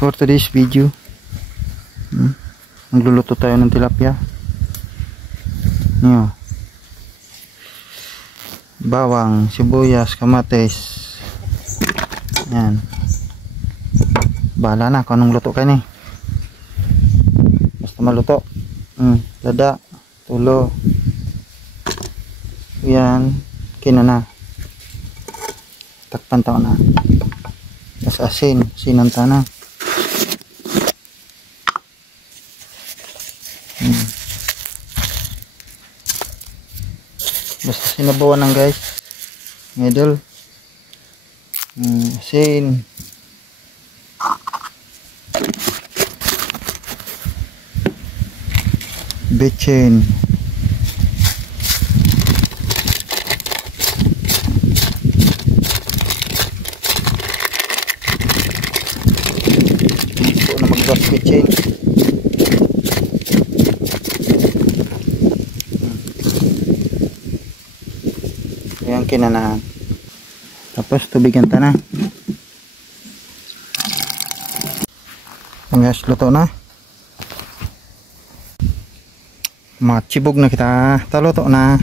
for today's video. Magluluto tayo ng tilapia. Nyo. Bawang, sibuyas, kamatis. Yan. Bahala na kung anong luto ka ni. Basta maluto. Lada, tulo. Yan. Kina na. Takpan tao na. Tapos asin. Sinanta na. Basta sinabawan lang guys. Ngidol. Asin. Bechin. Ito na mag-gas bechin. Ayan kinanahan. Tapos tubigan ta na. Guys, luto na. Mga chibog na kita. Taluto na.